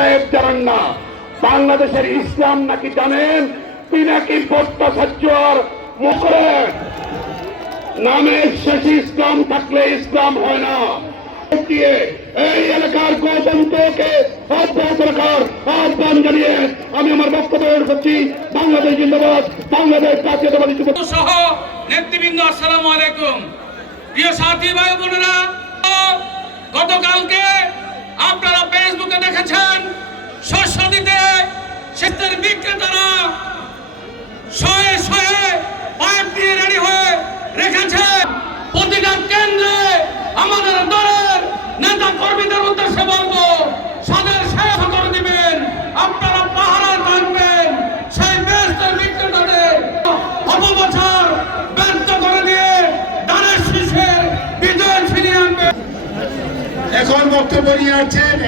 সাহেব জানেন না বাংলাদেশের ইসলাম নাকি জানেন? পিনাকি ভট্টাচার্যর মুখে নামের শেষে ইসলাম থাকলে ইসলাম হয় না। এই এলাকার গণতন্ত্রকে অব্যাহত রাখার আহ্বান জানিয়ে আমি আমার বক্তব্য করছি। বাংলাদেশ জিন্দাবাদ, বাংলাদেশ জাতীয়তাবাদী যুব সহ নেতৃবৃন্দ, আসসালামু আলাইকুম। প্রিয় সাথী ভাই বোনেরা, গতকালকে আপনারা ফেসবুকে দেখেছেন শস্য দিতে শস্যের বিক্রেতারা শয়ে শয়ে পাইপ দিয়ে রেডি হয়ে রেখেছে। প্রতিটা কেন্দ্রে আমাদের দলের নেতা কর্মীদের উদ্দেশ্যে বলবো, সাদের শেষ করে দিবেন, আপনারা পাহারায় থাকবেন। সেই বেস্টের বিক্রেতাদের অপপ্রচার ব্যর্থ করে দিয়ে ধানের শীষে বিজয় ফিরিয়ে আনবেন। এখন বক্তব্য নিয়ে আসছেন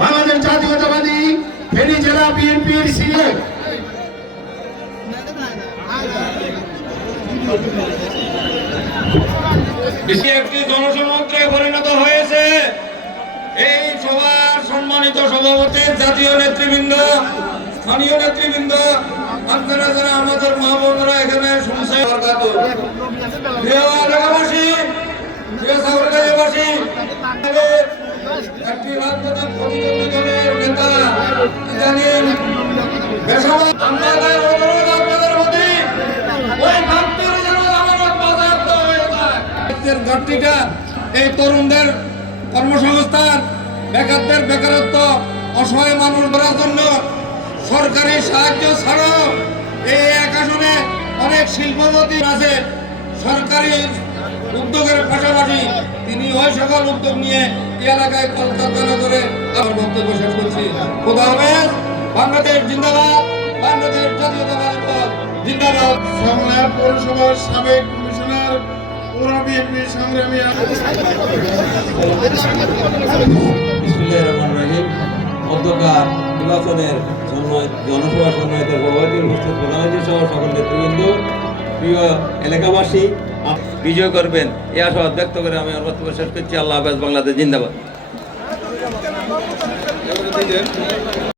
বাংলাদেশ জাতীয়তাবাদী ফেনী জেলা বিএনপির সিনিয়র একটি জনসমুদ্রে পরিণত হয়েছে। এই সভার সম্মানিত সভাপতি, জাতীয় নেতৃবৃন্দ, স্থানীয় নেতৃবৃন্দ, আপনারা যারা আমাদের মা বোনরা এখানে শুনছে, প্রিয় এলাকাবাসী, প্রিয় সাগরকালীবাসী, একটি রাজনৈতিক প্রতিদ্বন্দ্বী দলের নেতা ইদানিং আমাদের অনুরোধ আপনাদের প্রতি, ওই ঘাটতির যেন আমাদের বাজেয়াপ্ত হয়ে যায়। ঘাটতিটা এই তরুণদের কর্মসংস্থান, বেকারদের বেকারত্ব, অসহায় মানুষ ধরার জন্য সরকারি সাহায্য ছাড়াও এই এক আসনে অনেক শিল্পপতি আছে। সরকারি উদ্যোগের পাশাপাশি তিনি ওই সকল উদ্যোগ নিয়ে এই এলাকায় কলকারখানা করে আমার বক্তব্য শেষ করছি। খোদা হাফেজ। বাংলাদেশ জিন্দাবাদ, বাংলাদেশ জাতীয়তাবাদী দল জিন্দাবাদ। সংলাপ পৌরসভার সাবেক কমিশনার পুরা বিএনপি সংগ্রামী মধ্যকার নির্বাচনের জনসভা সম্মানিতের সভাপতি, উপস্থিত প্রধানমন্ত্রী সহ সকল নেতৃবৃন্দ, প্রিয় এলাকাবাসী, বিজয় করবেন এই আশাবাদ ব্যক্ত করে আমি আমার বক্তব্য শেষ করছি। আল্লাহ হাফেজ। বাংলাদেশ জিন্দাবাদ।